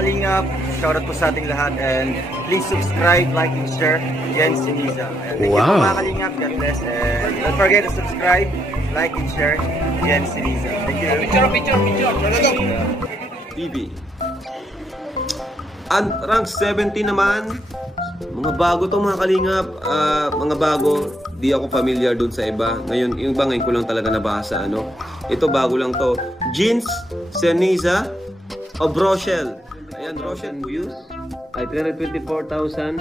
Kalingap, shoutout po sa ating lahat and please subscribe, like, and share. Jen Siniza. Thank you po mga Kalingap, God bless, and don't forget to subscribe, like, and share. Jen Siniza. Thank you. Picture. TV. At rank 70 naman. Mga bago to mga Kalingap. Mga bago. Di ako familiar dun sa iba. Ngayon, yung iba ngayon ko lang talaga nabasa. Ano? Ito bago lang to. Jeans Siniza of Rochelle. Ayan, Rochelle views. Ay, 324,000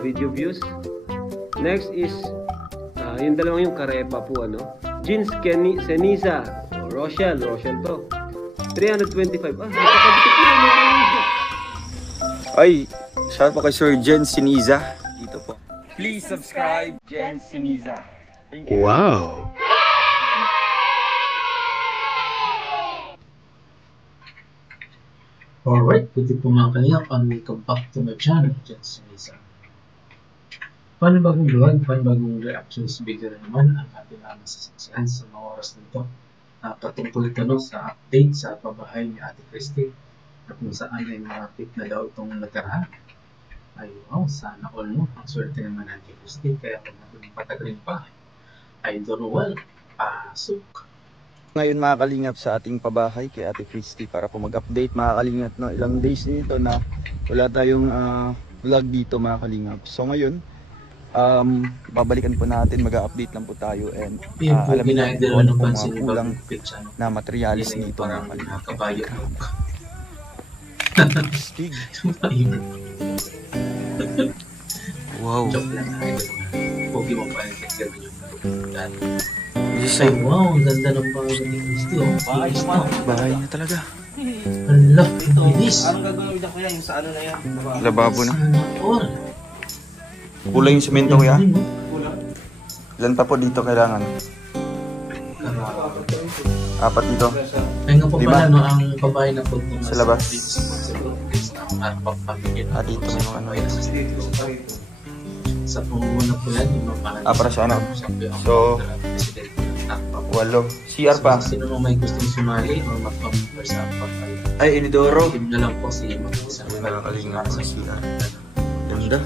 video views. Next is yung dalawang yung Karepa po. Ano? Jeans Siniza. Rochelle to. 325. Ay, shout po kay Sir Jen Siniza. Dito po. Please subscribe, Jen Siniza. Thank you. Wow! Alright, pwede po mga Kalingap and welcome back to my channel, Jen Siniza. Panibagong vlog, panibagong reactions video na naman ang ating masasaksihan sa mga oras nito. Patungkol ito sa update sa pabahay ni Ate Christy na kung saan ay malapit na daw itong natirahan. Ay wow, sana all mo. Ang swerte naman Ate Christy, kaya kung natin patagalin pa ay Dorwell, pasok. Ngayon mga Kalingap sa ating pabahay kay Ate Christy para po mag-update mga Kalingap, no? Ilang days nito na wala tayong vlog dito mga Kalingap. So ngayon, babalikan po natin, mag-update lang po tayo and alam niyo po ano po mga kulang na materialis dito mga Kalingap. Stig. Wow. Pogi mo pa yung picture mo yung Ay, wow, ang ganda ng bahay ni Christy. bahay niya talaga. Ang laki ng bilis. Anong gagawin ko yan? Yung sa ano na yan? Lababo na. All. Kulang yung semento kuya. Ilan pa po dito kailangan? 4 dito. Ay nga po pala, no, ang babae na po itong Sa labas. dito Dito may mga ano yan. sa panguna po yan, yung mga para sa ano? So, 8. CR pa. Sino mo may gustong sumali o mag-compare sa pagkalit. Ay, Inidoro. Team na lang po si mag-isa. Nakakalinga sa CR. Ganda.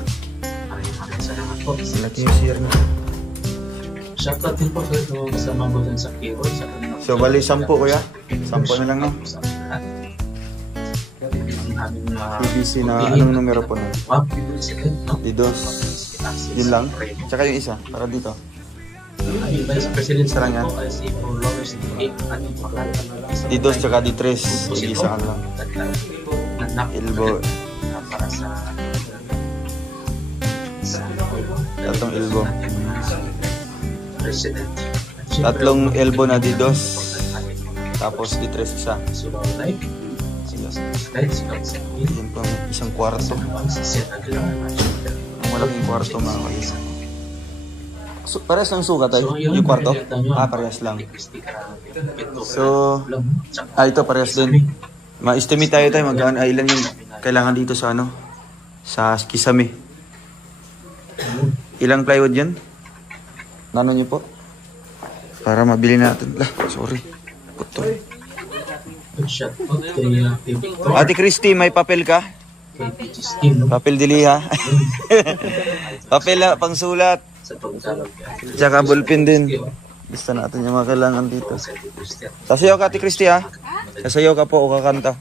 Maraming salamat po. Laki yung CR na. Shoutout din po sa mga bulan sa keyboard. So, bali 10 kuya. 10 na lang no? BBC na anong numero po na? Didos. Yun lang. Tsaka yung isa. Para dito. Isa lang yan. Didos tsaka D3. Isa ka lang. Elbow. Tatlong elbow. Tatlong elbow na Didos. Tapos D3 isa. Yan po, isang kwarto. Ang malaking kwarto mga Kalingap. So, parehas lang sukat tayo? Yung kwarto? Parehas lang. So, ito parehas din. Ma-estimate tayo magkano ilan yung kailangan dito sa ano? Sa kisame. Ilang plywood yan? Nano nyo po? Para mabili natin. Sorry. Putol. Ate Christy, may papel ka? Papel dili ha? Papel pang sulat. Tsaka ballpen din. Gusto natin yung mga kailangan dito. Sasayaw ka Ate Christy ha? Sasayaw ka po o kakanta?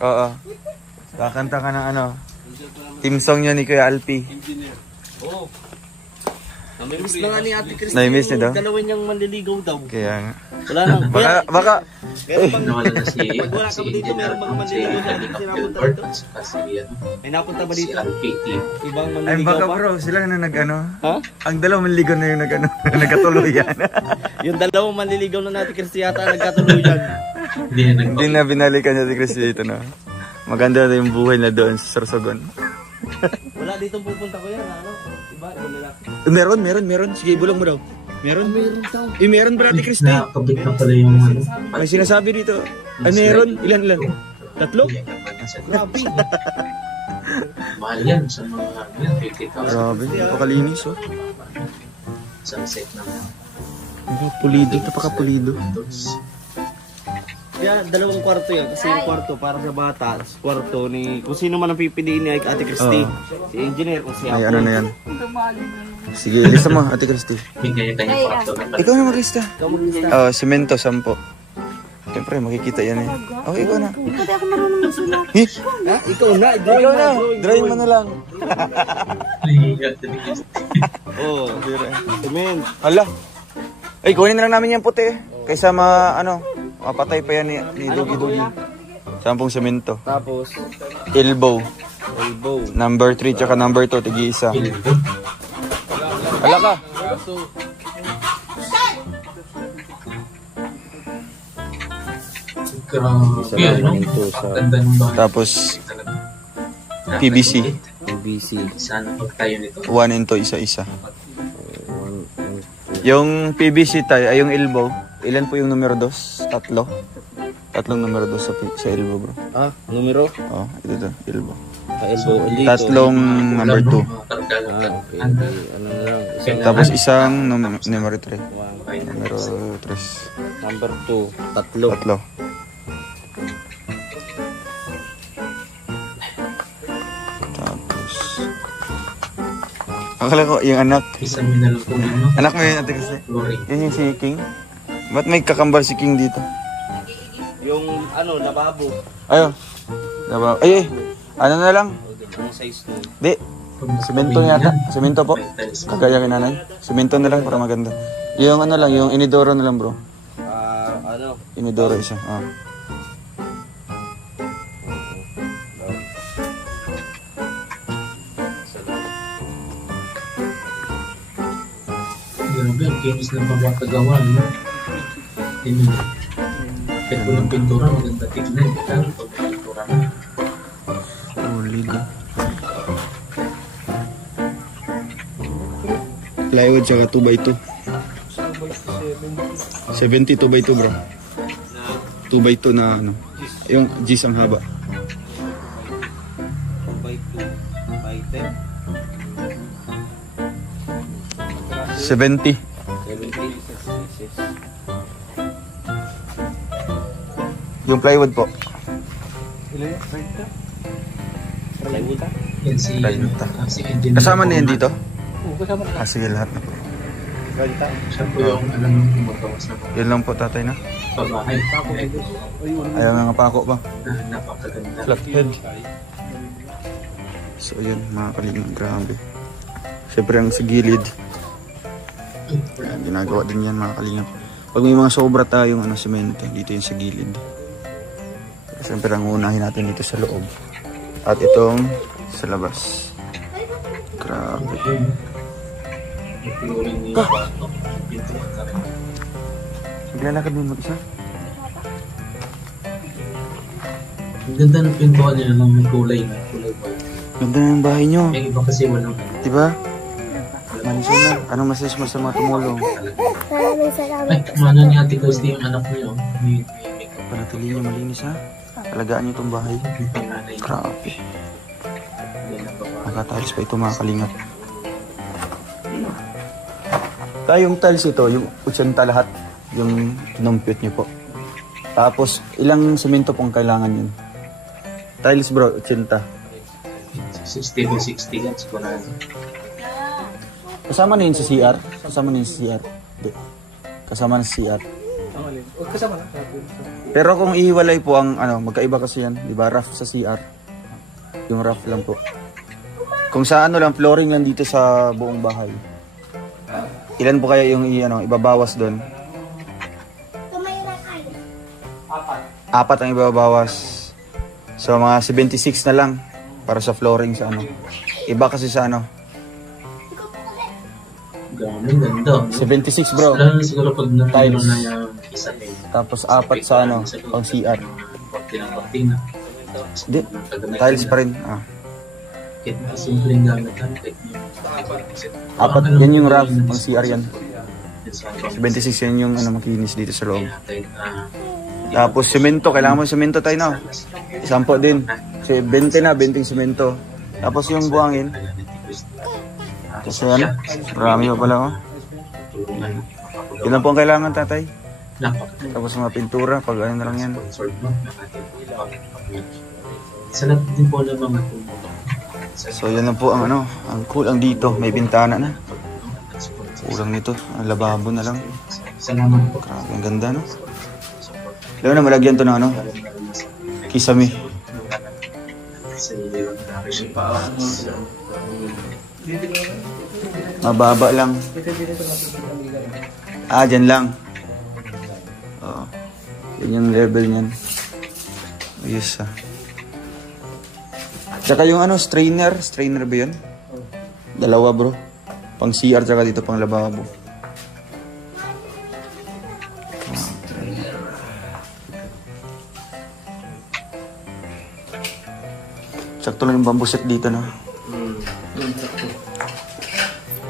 Oo. Kakanta ka ng ano? Team song niya ni Kuya Alpi. Namimiss na nga ni Ate Christy. Namimiss niya daw? Dalawa niyang manliligaw daw. Kaya nga. Wala nang. Baka. Pag wala ka ba dito, meron bang manliligaw na dito sinapunta dito? May napunta ba dito? Ibang Ay manliligaw baka pa? bro, sila na nag-ano. Ha? Ang dalawang manligaw na yung nag-ano, nagkatuluyan. Yung dalawang manliligaw na Ate Christy yata nagkatuluyan. Hindi na binalikan niya si Christy dito na. Maganda na yung buhay na doon sa Sorsogon. Wala dito pupunta ko yan. Ano? Iba, lalaki. Meron. Sige, bulong mo daw. Meron daw. Meron ba Ate Christy? Nakakabit na pala yung ano. May sinasabi dito. Meron. Ilan? 3? Grabe. Mahal yan sa mga 50,000. Grabe, napakalinis oh. Sunset naman. Pulido, napaka-pulido. Kaya dalawang kwarto yan. Kasi yung kwarto para sa bata. Kwarto ni kung sino man ang pipiliin ni Ate Christy. Si engineer kung siya. Ay, ano na yan. Sige, ilista mo, Ate Christy. Ikaw na maglista. Semento, 10. Siyempre, makikita yan eh. Okay, ikaw na. Pati ako marunong magsulat. Eh, Ikaw na. ikaw na. Drawing mo na lang. Oh, cement. Hala. Ay, kunin na lang namin yung puti. Kaysa mapatay pa yan ni Dugi-Dugi. 10 semento. Tapos, Elbow. elbow. Number 3 tsaka number 2, tigi-isa. Hala ka. Grabe, no? Ganda ng bahay. Tapos, PVC. PVC. Sana pagtayo nito. 1 and 2, isa-isa. Yung PVC tayo, ay yung elbow. Ilan po yung numero 2? 3? Tatlong numero 2 sa elbow, bro. Ah, numero? Oh, ito, elbow. Elbow. Dito. Tatlong number 2. Ah, okay. Ano na lang. Isang Tapos isang numero 3. one. Numero 3. Number 2. Tatlo. 3. Tapos, akala ko yung anak. Isang minalo po ninyo. Anak mo yun, Ate Kasi. Glory. Yan yung si King. Ba't may kakambal si King dito? Yung lababo. Ayo. Diba? Ay, ano na lang? Ang size nun. Di, semento yata. Semento po. Kagaya kinanay. Semento na lang para maganda. Yung ano lang, yung inidoro na lang, bro. Inidoro isa. Ah. Grabe, ang kinis ng pagkakagawa, no? Kahit walang pintura, maganda tignan. Kaya pag pintura na. Solid. Plywood tsaka 2x2. 70 2x2, bro. 2x2 na ano. Yung G's ang haba. 2x2. By 10. 70. 70. Yung plywood po. Plywood. Yan si, si engineer. Kasama na yan dito? Oo, kasama na. Sige, lahat na po. Siya po yung alam mo gumagawa sa mga Yun lang po, tatay na. pabahay. Ayaw nga nga pako ba? Napakaganda. Flathead. So yun, mga kalingap, grabe. Siyempre ang sa gilid. Ayan, ginagawa din yan, mga kalingap. Pag may mga sobra tayong semento, dito yung sa gilid. Siyempre ang unahin natin dito sa loob. At itong sa labas. Grabe. Maglalakad mo mag-isa? Ang ganda ng pintuan nila lang may kulay na. Kulay white. Ganda na ng bahay nyo. Yung iba kasi walang Diba? Manisyon na. Anong message mo sa mga tumulong? Maraming salamat. ay, mana ni Ate Christy yung anak niyo. May makeup. Panatili nyo malinis ha. Alagaan nyo itong bahay. Yung panganay. Grabe. Yan ang babae. Nakatiles pa ito, mga kalingap. Yung tiles ito, yung 80 lahat. Yung kinumpute nyo po. Tapos, ilang semento pong kailangan yun? Tiles bro, 80. 60 to 60 yan sigurado. Kasama na yun sa CR? Kasama na yun sa CR? Hindi. Kasama na sa CR. Kasama na. Pero kung ihiwalay po ang magkaiba kasi yan, di ba? Rough sa CR. Yung rough lang po. Kung sa lang, flooring lang dito sa buong bahay. Ilan po kaya yung ibabawas doon? Apat ang ibabawas. So mga 76 na lang para sa flooring sa Iba kasi sa Ganun, ganda. 76 bro. Lalo na siguro pag natilo Tiles. na yung isa eh. Tapos apat sa pang CR. Pagtinang-pagtina. Di, tiles pa rin. Kahit simpleng gamit lang. Kahit yung Apat, yan yung rough pang CR yan. 76 yan yung makinis dito sa loob. Tapos semento, kailangan mo semento tayo na. 10 din. Kasi 20 na, 20 semento. Tapos yung buhangin. Kasi marami pa pala. Yun lang po ang kailangan, tatay. napakaganda. Tapos mga pintura, pag ano na lang yan. Sponsored mo ng ating pamilya. Sa lahat din po ng mga tumulong. So yan na po ang ano, ang cool ang dito, may bintana na. Kulang nito, ang lababo na lang. Salamat po. Grabe, ang ganda no. Lalo na malagyan to ng ano, kisame. Sa iyo, nakakasya pa. Mababa lang. Ah, dyan lang. Oo. Yan yung level niyan. Ayos ah. Tsaka yung ano, strainer ba yun? Dalawa bro. Pang CR tsaka dito pang lababo. Sakto lang yung bamboo set dito na.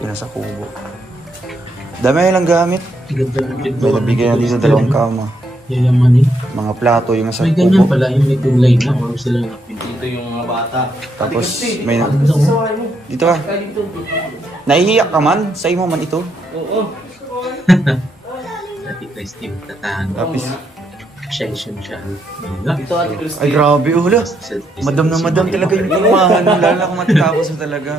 Yun nasa kubo. Dami lang gamit. Ganda ng May pintura. nabigay na dito dalawang kama. Yayaman eh. Mga plato yung nasa May ganyan kubo. pala yung may kulay na or sila na pintura. Dito yung mga bata. Tapos may... Ganda mo. Dito ka. Nahihiyak ka man? Sa imo man ito? Oo. Ate Christy, tatahan. Tapos... Session siya. Dito Ate Christy. Ay grabe, hula. Madam na madam talaga yung pagmahan. Lalo na kung matatapos mo talaga.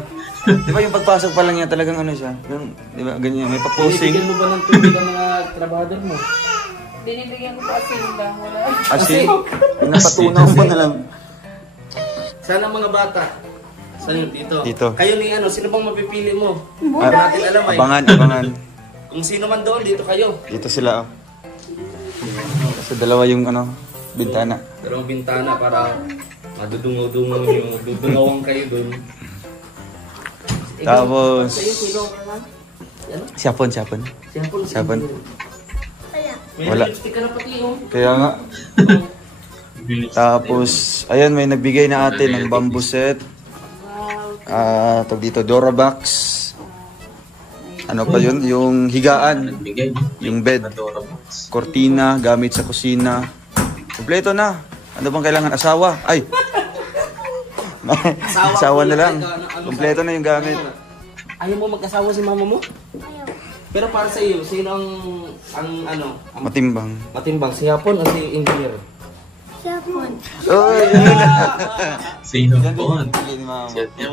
Di ba yung pagpasok pa lang niya talagang ano siya? Yung, di ba ganyan, may paposing. Binibigyan mo ba ng tubig ang mga trabahador mo? Binibigyan ko pa asin lang. Wala. Asin. Napatunaw mo na lang. Sana mga bata. Saan yun? Dito. Dito. Kayo ni ano, sino bang mapipili mo? Ah, Natin alam ay. abangan. Kung sino man doon, dito kayo. Dito sila. Oh. Kasi dalawa yung ano, bintana. Dalawang bintana para madudungaw-dungaw nyo. Dudungawang kayo doon. Tapos... Sa'yo, sino? Ano? Siyapon. Siyapon. May Wala. lipstick ka na pati oh. Kaya nga. Tapos, ayan, may nagbigay na atin ng bamboo set. Tawag dito, Dorobox. Ano pa yun? Yung higaan. Nagbigay. Yung bed. Adora Box. Kortina, gamit sa kusina. Kompleto na. Ano bang kailangan? Asawa? Ay! Asawa na lang. Kompleto na yung gamit. Ayaw mo mag-asawa si mama mo? Pero para sa iyo, sino ang Matimbang. matimbang? Si Hapon o si Engineer? Sapon. Oh, yun na. Sino po? Sige ni mama. Siya niyo.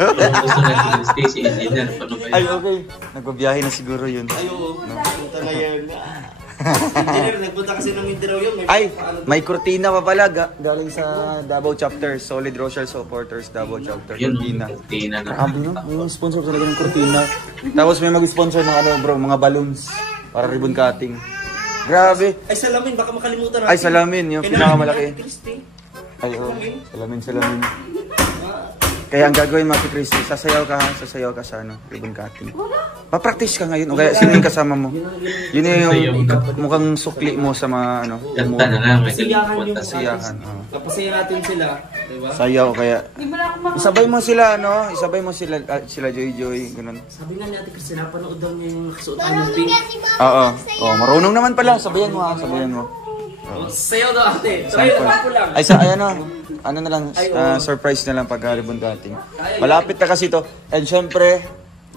Yung gusto na si Christy, si Engineer. Paano ba Ay, yun? okay. Nagbabiyahe na siguro yun. Ay, oo. Punta na yun. Engineer, nagpunta kasi ng Mindanao yun. Ay, may kurtina pa pala galing sa Davao Chapter. Solid Rochelle Supporters, Davao Chapter. Yun, Kurtina. Tina na. Grabe no? May sponsor talaga ng kurtina. Tapos may mag-sponsor ng ano bro, mga balloons. Para ribbon cutting. Grabe. Ay, salamin. Baka makalimutan natin. Ay, salamin. Yung pinakamalaki. Christy. Ay, oo. Salamin. Kaya ang gagawin Maki Christy, sasayaw ka sa ano, ribbon cutting. Pa-practice ka ngayon. O kaya sino yung kasama mo? Yun yung mukhang sukli mo sa mga ano. Kanta na lang. May Kasiyahan yung kalimutan. Kasiyahan. Oo. Kapasaya natin sila. Diba? Sayaw kaya. Di ba na ako mga... Isabay mo sila, no? Isabay mo sila Joy, ganun. Sabi nga ni Ate Christy, napanood daw niya yung kasuotan ng pink. Oo. Oh, marunong naman pala. Sabayan mo ha, sabayan mo. Sayaw daw ate. Sayaw ako lang. Ay, ano na lang, surprise na lang pag ribbon cutting. Malapit na kasi to. And syempre,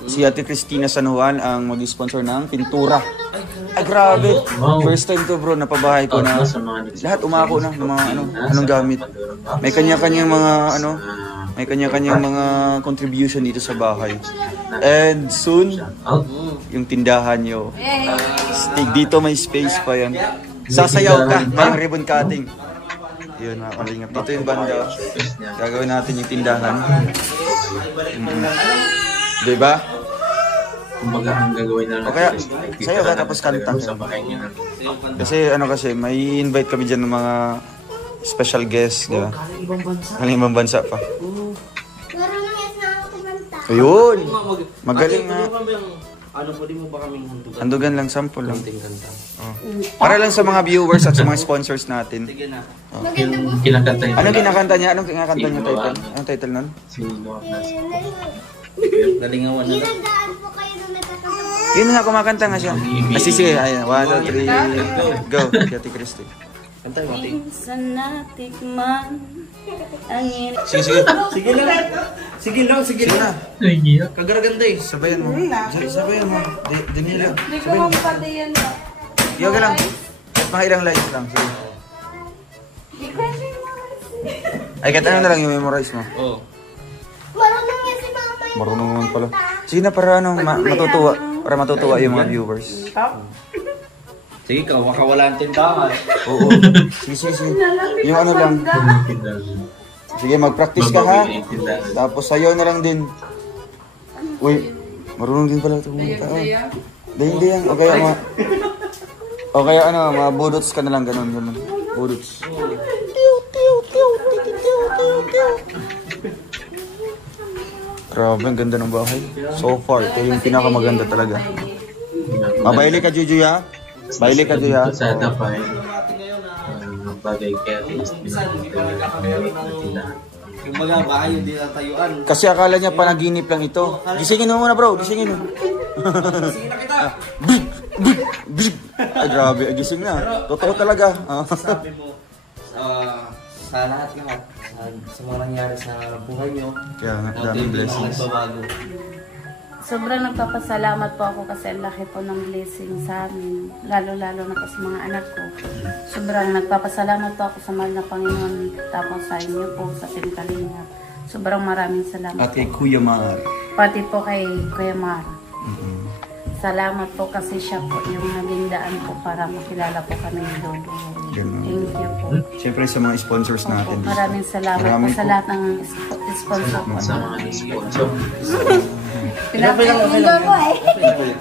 si Ate Cristina San Juan ang mag-sponsor ng pintura. Ay, grabe. Wow. First time to bro, napabahay ko na. Lahat umako na ng mga anong gamit. May kanya-kanyang mga may kanya-kanyang mga contribution dito sa bahay. And soon, yung tindahan nyo. Dito may space pa yan. Sasayaw ka, parang ribbon cutting. Yun mga kalingap. Dito yung banda. Gagawin natin yung tindahan. Diba? Kumbaga ang gagawin na O kaya, sayo ka tapos kanta. sa bahay niya. Kasi may invite kami dyan ng mga special guests. Diba? Galing ibang bansa pa. Marunong yan na ako kumanta. Ayun! Magaling nga. Ano, pwede mo ba kaming handugan? Handugan lang, sample lang. Konting kanta. Oh. Para lang sa mga viewers at sa mga sponsors natin. Sige na. Yung kinakanta niya. Anong kinakanta niya? Anong kinakanta niya title? Anong title nun? Si Noah Blas. Nalingawan na lang. Ginandaan po kayo nung nagkakanta. Yun nga, kumakanta nga siya. Sige. Ayan, 1, 2, 3, go. Ate Christy. Kanta mo, ate. Minsan natikman ang Sige. Sige lang. Sige na. Ay, giyak. Kagaraganda eh. Sabayan mo. Sabayan mo. Dinila. Hindi ko mapapatay yan ba? Yoga lang. Kahit mga ilang lines lang. Sige. Ay, kahit ano na lang yung memorize mo. Oo. Marunong yan si mama yung Marunong naman pala. Sige na, para ano, matutuwa. Para matutuwa yung mga viewers. Sige ka, makawalaan tindahan. Oo. Sige. Yung ano lang. Sige, mag-practice ka ha. Tapos sayo na lang din. Uy, marunong din pala ito mga tao. Hindi yan. O kaya ano, mga budots ka na lang, ganun. Budots. Grabe, ang ganda ng bahay. So far, ito yung pinakamaganda talaga. Mabaili ka, Juju, ha? Baili ka, Juju, ha? Sa Dapay, bagay kaya Yung mga bahay, hindi na tayuan. Kasi akala niya panaginip lang ito. Gisingin mo muna, bro. Gisingin mo. Ay, grabe. Gising na. Totoo talaga. Sabi mo, sa lahat-lahat, sa mga nangyari sa buhay nyo, Kaya nga, daming blessings. nagbabago. Sobrang nagpapasalamat po ako kasi ang laki po ng blessing sa amin. Lalo-lalo na po sa mga anak ko. Sobrang nagpapasalamat po ako sa mahal na Panginoon. Tapos sa inyo po, sa Team Kalingap. Sobrang maraming salamat At kay po. Kuya Mar. Pati po kay Kuya Mar. Salamat po kasi siya po yung naging daan po para makilala po kami ni Lolo. Ganun. Thank you po. Siyempre sa mga sponsors natin. Maraming salamat Maraming po sa po. lahat ng sponsor po. sa mga sponsor. Hindi ko eh.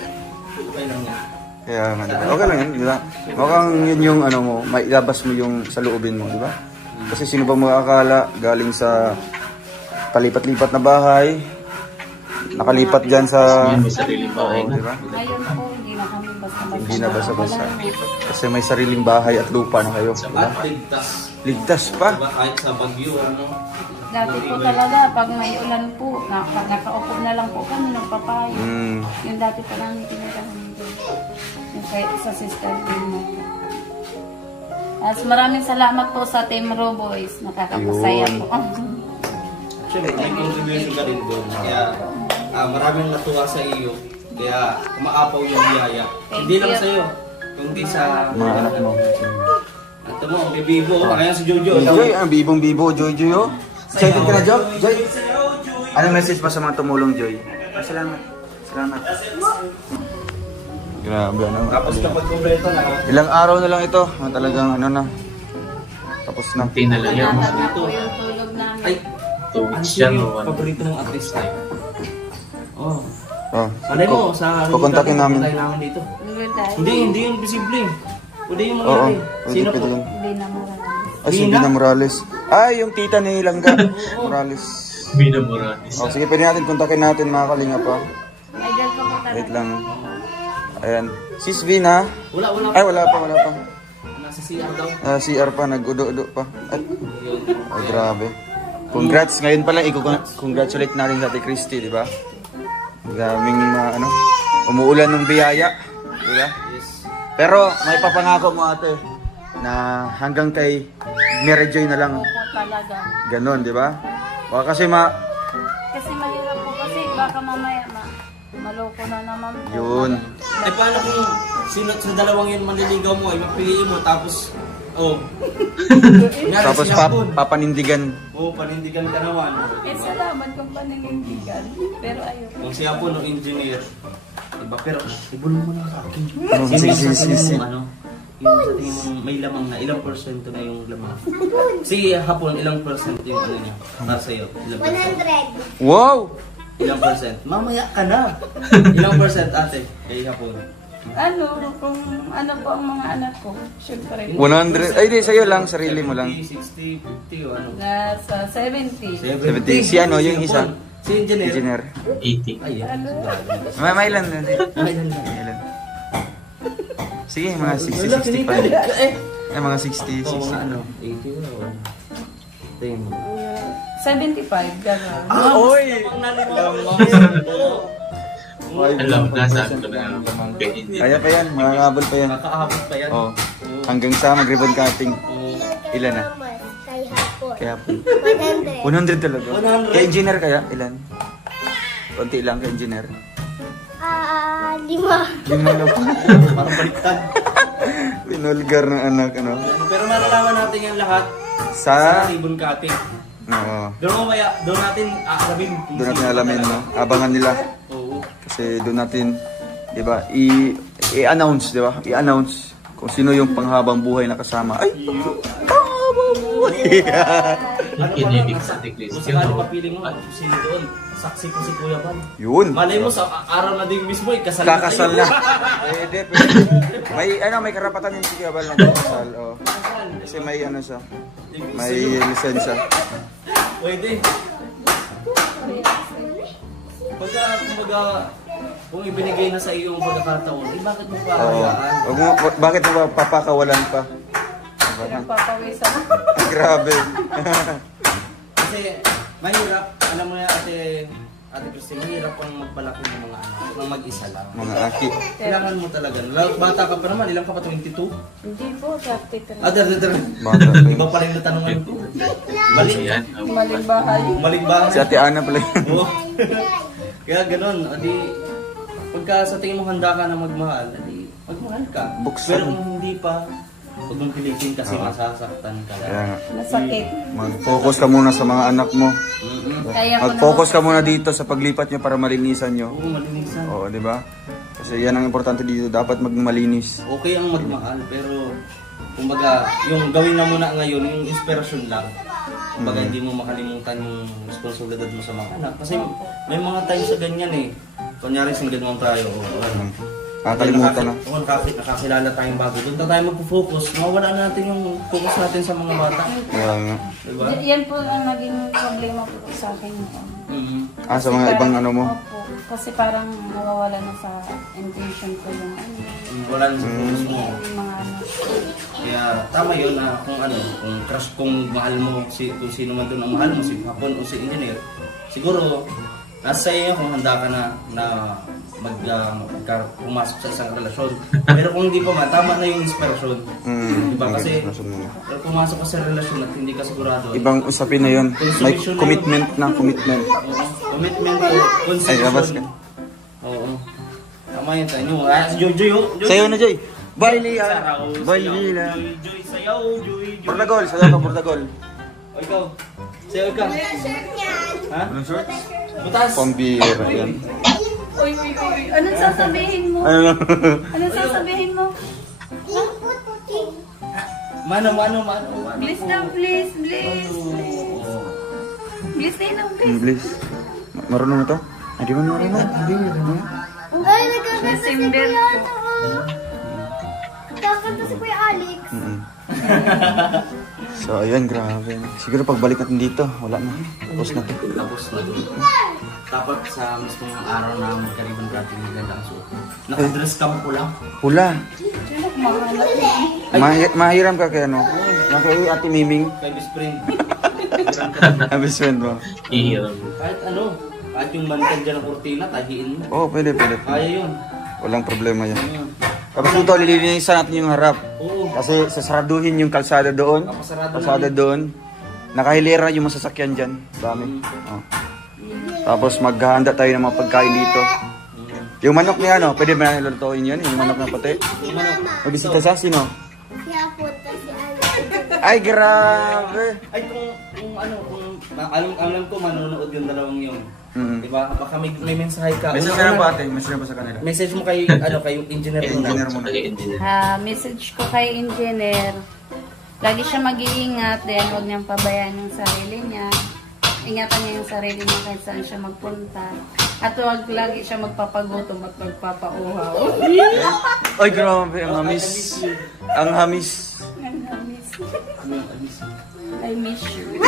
Kaya nga, diba? Okay lang yun, di ba? Mukhang yun yung ano mo, mailabas mo yung sa loobin mo, di ba? Kasi sino ba makakala galing sa palipat-lipat na bahay, nakalipat dyan sa... May sariling bahay Oo, na. di ba? Ngayon po, hindi na kami basta-basta. Hindi na basta-basta. Kasi may sariling bahay at lupa na kayo, di ba? At ligtas. Ligtas pa. Diba, kahit sa bagyo, ano? Dati po talaga, pag may ulan po, nakaupo na lang po kami, nagpapayo. Yung dati pa namin tinirahan doon. Yung kay, sa sister din mo. As maraming salamat po sa Team Roboys. Nakakapasaya po. Siyempre, may contribution ka rin doon. Kaya maraming natuwa sa iyo. Kaya umaapaw yung biyaya. Hindi lang sa iyo, kundi sa Mga anak mo. Ito mo, ang bibibo. Ayan si Jojo. Joy, ang bibong-bibo, Joy, Joy, oh. Excited ka na, Joy? Joy? Anong message pa sa mga tumulong, Joy? Salamat. Grabe, ano? Tapos kapag kumpleto na, Ilang araw na lang ito. Talagang ano na. Tapos na. Tinala yan. Natag na po yung tulog namin. ay, 2 ano weeks siya yan. yung paborito ng artist tayo? Oh. Oh. Alay mo, sa Kukontakin namin. namin dito. Dahil Hindi yung visible. Pwede yung Oo. mangyari. Sino Pwede po? yun. hindi na marami. Ay, si Bina Morales. Ay, yung tita ni Langga. Morales. Bina Morales. Oh, sige, pwede natin kontakin natin mga kalinga pa. Idol ko po Wait talaga. lang. Ayan. Sis Bina. Wala. Ay, wala pa. Nasa CR daw. CR pa, nag-udo-udo pa. Ay, grabe. Congrats. Ngayon pa lang, i-congratulate natin sa Ate Christy, di ba? Daming, umuulan ng biyaya. Di ba? Yes. Pero, may papangako mo ate, na hanggang kay Mary Joy na lang. Opo talaga. Ganon, di ba? Baka kasi Kasi mahirap po kasi baka mamaya maloko na naman po. yun. Eh paano kung sino sa dalawang yun manliligaw mo, ay mapiliin mo, tapos, Kunyari Tapos si Hapon. papanindigan. Panindigan ka naman. Eh, salamat kung paninindigan. Pero ayoko. Kung siya po ng engineer, diba? Pero, ibulong mo na sa akin. Si. Yung sa tingin mong may lamang na, ilang porsyento na yung lamang? Si Hapon, ilang porsyento yung ano niya? Para sa'yo, ilang porsyento? 100. Wow! Ilang percent? Mamaya ka na! Ilang percent ate? Kay Hapon? Kung ano po ang mga anak ko, syempre. 100. Ay, di, sa'yo lang. Sarili mo lang. 60, 50 o ano? Nasa 70. 70. Si ano, yung isa? Si engineer? Engineer. 80. Ayan. May ilan na. Ilan na? Ilan? Sige, mga 60, 65. Ay, mga 60, Oo, 60. mga ano? 80 na o? Tingin mo. 75, gano'n. Oy! Alam na, sabi ko na Kaya pa yan, makakabol pa yan. Nakakaabot pa yan. Oh. Hanggang sa mag-ribbon cutting. Ilan na? Kay hapon. Kaya po. 100. 100 talaga. 100? Kay engineer kaya? Ilan? Konti lang kay engineer. 5. Yung ano pa. Parang baliktad. Pinulgar ng anak, ano? Pero malalaman natin yan lahat Sa... sa ribbon cutting. Oo. Doon natin aalamin. Doon natin alamin, no? Abangan nila. Oo. Kasi doon natin, di ba, i-announce, di ba? I-announce kung sino yung panghabang buhay na kasama. Ay! Panghabang buhay! Ano pa Kinilig lang, sa Ate Christy. kung sakali mapiling mo, sino doon? Saksi ko si Kuya Van. Yun! Malay mo sa araw na din mismo, ikasal na Kakasal tayo. na. Pwede, pwede. May karapatan yung si Kiabal na kakasal. Oh. Kasi may ano siya. May lisensya. Pwede. Kumbaga, kung ibinigay na sa iyo yung pagkakataon, bakit mo pa Oo. hayaan? Bakit mo ba papakawalan pa? Pinagpapawisan. Grabe. Kasi mahirap, alam mo na Ate Christy, mahirap pang magpalaki ng mga anak, ng mag-isa lang. Mga aki. Kailangan mo talaga. Bata ka pa naman, ilang ka pa? 22? Hindi po, 33. Ah, dar. Bata pa yun. Iba pa rin natanungan ko. Balik. Yan. Maling bahay. Balik ba? Si Ate Ana pala yun. Oo. Kaya ganun, adi, pagka sa tingin mo handa ka na magmahal, adi, magmahal ka. Buksan. Pero kung hindi pa, huwag mong pilitin kasi masasaktan ka Kaya lang. nga. Masakit. Mag-focus ka muna sa mga anak mo. Kaya ko Mag-focus ka muna dito sa paglipat nyo para malinisan nyo. Oo, malinisan. Oo, di ba? Kasi yan ang importante dito. Dapat magmalinis. Okay ang magmahal, pero kumbaga, yung gawin na muna ngayon, yung inspirasyon lang. Kumbaga, hindi mo makalimutan yung responsibilidad mo sa mga anak. Kasi may mga times sa ganyan eh. Kunyari, single mom tayo. O, ano. Kakalimutan na. Oo, nakakilala tayong bago. Doon na tayo mag-focus. Mawala natin yung focus natin sa mga bata. Kaya nga. Diba? Yan po ang naging problema po sa akin. Mhm. Sa mga ibang ano mo. Opo. Kasi parang nawawala na sa intention ko yung Wala na sa focus mo. yung mga ano. Kaya tama yun na kung ano, kung crush, kung mahal mo, kung sino man doon ang mahal mo, si Hapon o si Engineer, siguro, nasa iyo kung handa ka na pumasok sa isang relasyon. Pero kung hindi pa man, tama na yung inspirasyon. Diba? Kasi, pero pumasok ka sa relasyon at hindi ka sigurado. Ibang usapin na yun. May commitment na, commitment. Oo. Commitment o Ay, labas ka. constitution. Oo. Tama yun tayo. Si Joy, oh. Sayo na, Joy. Bye, Lia. Saraw, Bye, sayaw. Lia. Joy, sayaw, Joy. Portagol, sayo ka, Portagol. O ikaw. Sayaw ka. Ha? Anong shorts? Butas. Pambira yan. Uy. Anong sasabihin mo? Ano? Anong sasabihin mo? Mano. Please lang, please. Please na lang, please. Please. Marunong na to? Hindi mo marunong? Hindi. Ay, nagkakanta si December. Kuya ano, oh. Kakanta si Kuya Alex. So, ayan, grabe. Siguro pagbalik natin dito, wala na. Tapos na to. Tapos na doon. Dapat sa mismong araw na magkaribon cutting ng ganda ang suot. Nakadress ka mo pula. Pula. Mahanap mo. Mahiram ka kaya no? Yan kay Ate Miming. Kay best friend. Best friend mo. Ihiram. Kahit ano. Kahit yung bantad dyan ng kurtina, tahiin mo. Oo, pwede. Kaya yun. Walang problema yan. Ayun. Tapos dito, lilinisan natin yung harap. Oo. Kasi sasaraduhin yung kalsada doon. Kalsada doon. Nakahilera yung masasakyan dyan. Dami. Oh. Tapos maghahanda tayo ng mga pagkain dito. Yung manok niya, ano? Pwede ba natin lutuin yan? Yung manok na puti? Magbisita sa sino? Si Hapon, si Alex. Ay, grabe! Ay, kung alam ko, manonood yung dalawang yun. Diba? Baka may mensahe ka. Message Una- na po ate. Message na po sa kanila. Message mo kay, kay engineer mo na. Engineer mo na. Message ko kay engineer. Lagi siya mag-iingat, then huwag niyang pabayaan yung sarili niya. Ingatan niya yung sarili niya kahit saan siya magpunta. At huwag lagi siya magpapagutom at magpapauhaw. Ay, grabe. Ang hamis. Ang hamis. I miss you.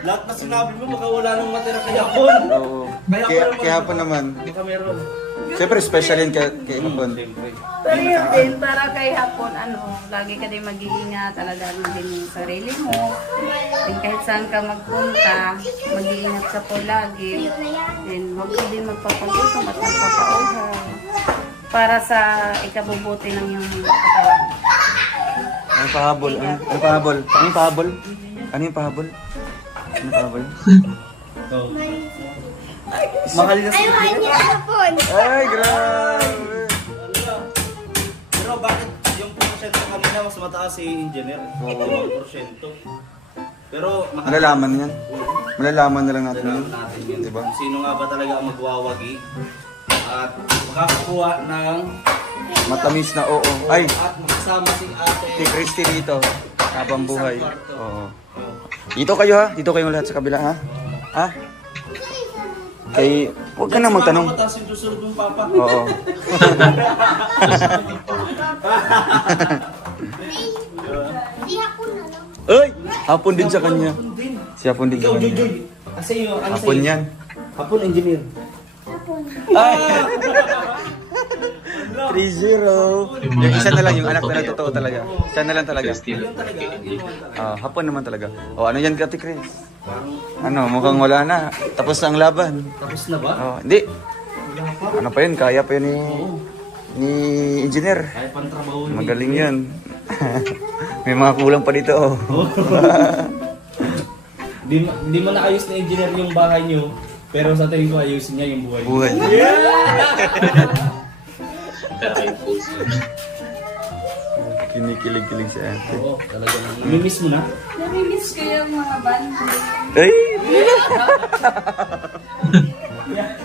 Lahat na sinabi mo, baka wala nang matira kay Hapon. Oo. Kaya hapon naman. Hindi ka meron. Siyempre, special yun kay hapon. Siyempre. Pero yun din, para kay hapon, lagi ka din mag-iingat, alagaan mo din yung sarili mo. And kahit saan ka magpunta, mag-iingat ka po lagi. Then huwag ka din magpapagutom at magpapauhaw. Para sa ikabubuti ng iyong katawan. Ano pahabol? Ano pahabol? Ano yung pahabol? Ano yung pahabol? Ano pahabol? So, Mahal na sa Ayaw niya hapon. Ay, grabe. Pero bakit yung porsyento kanina mas mataas si engineer? Oo. Porsyento. Pero Malalaman yan. Malalaman na lang natin yun. Malalaman natin yun. Diba? Kung sino nga ba talaga ang magwawagi at makakakuha ng Matamis na oo. Ay, at makasama si ate. si Christy dito. Habang buhay. Oo. Dito kayo ha. Dito kayo lahat sa kabila ha. Ha? Kay, huwag ka na magtanong. Tapos yung susunod ng papa. Oo. Hindi hapon na lang. Ay! Hapon din sa kanya. Hapon din. Si hapon din sa Ikaw, Joy, kanya. Joy. Kasi yung ano Hapon sa'yo? yan. Hapon, engineer. Hapon. Ay! 3-0. Yung isa na lang, yung anak na lang totoo talaga. Isa na lang talaga. Yun talaga. Yun talaga. Hapon naman talaga. O ano yan, Kati Chris? Ano, mukhang wala na. Tapos na ang laban. Tapos na ba? Hindi. Wala pa. Ano pa yun? Kaya pa yun ni engineer. Kaya pang trabaho ni Magaling yun. May mga kulang pa dito. Oh. Di mo naayos na engineer yung bahay niyo, pero sa tingin ko ayusin niya yung buhay niyo. Buhay. Kinikilig-kilig si ate. Oo, talagang mimiss mo na. Namimiss ko yung mga band. Ay!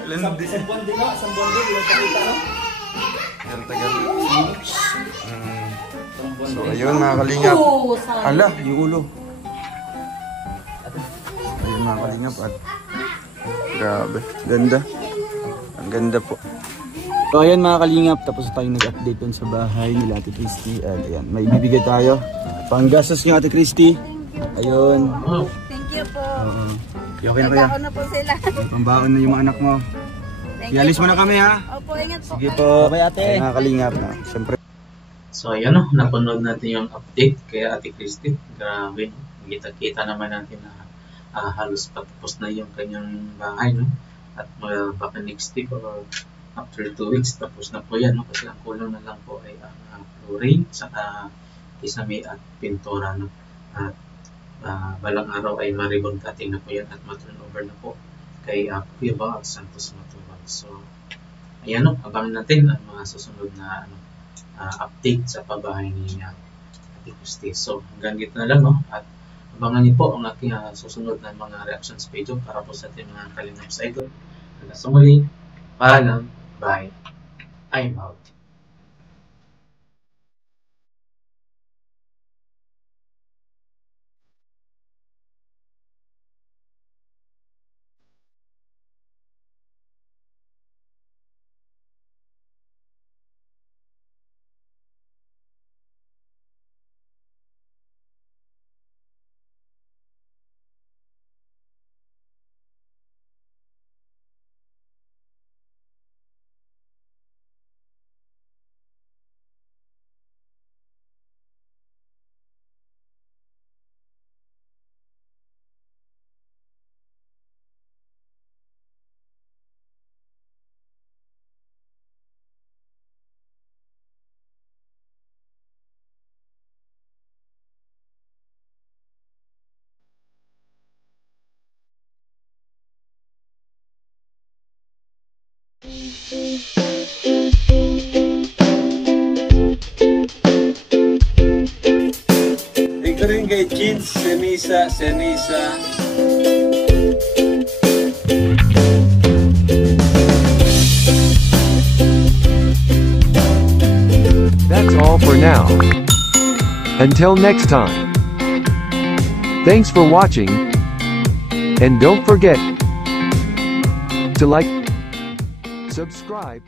Isang buwan din na, isang buwan din, yung pakita no? Ang tagal. Isang buwan So din. ayun mga kalingap. Oo, sabi. Ala, yung ulo. Ayun mga kalingap at grabe. Ganda. Ang ganda po. So ayan mga kalingap, tapos tayo nag-update dun sa bahay nila Ate Christy. At ayan, may ibibigay tayo. Panggastos niyo Ate Christy. Ayun. Thank you po. Okay na kaya? Nagkaon na po sila. Pambaon na yung mga anak mo. Ialis mo na kami ha. Opo, ingat po. Sige po. Bye, ate. Ayun, mga kalingap na. Siyempre. So ayan o, napanood natin yung update kay Ate Christy. Grabe, kita-kita naman natin na halos patapos na yung kanyang bahay, no? At baka next week or after 2 weeks, tapos na po yan, no? Kasi ang kulang na lang po ay ang flooring, saka kisame at pintura, no? At balang araw ay maribon cutting na po yan at ma-turnover na po kay Kuya Bao Santos Matubang. So, ayan, no? Abangan natin ang mga susunod na update sa pabahay ni Ate Christy. So, hanggang dito na lang, no? At abangan niyo po ang aking susunod na mga reactions video para po sa ating mga kalingap sa idol. Hanggang sa muli, paalam, bye, I'm out. Ito rin kay Kids, Senisa. That's all for now. Until next time. Thanks for watching. And don't forget to like, subscribe,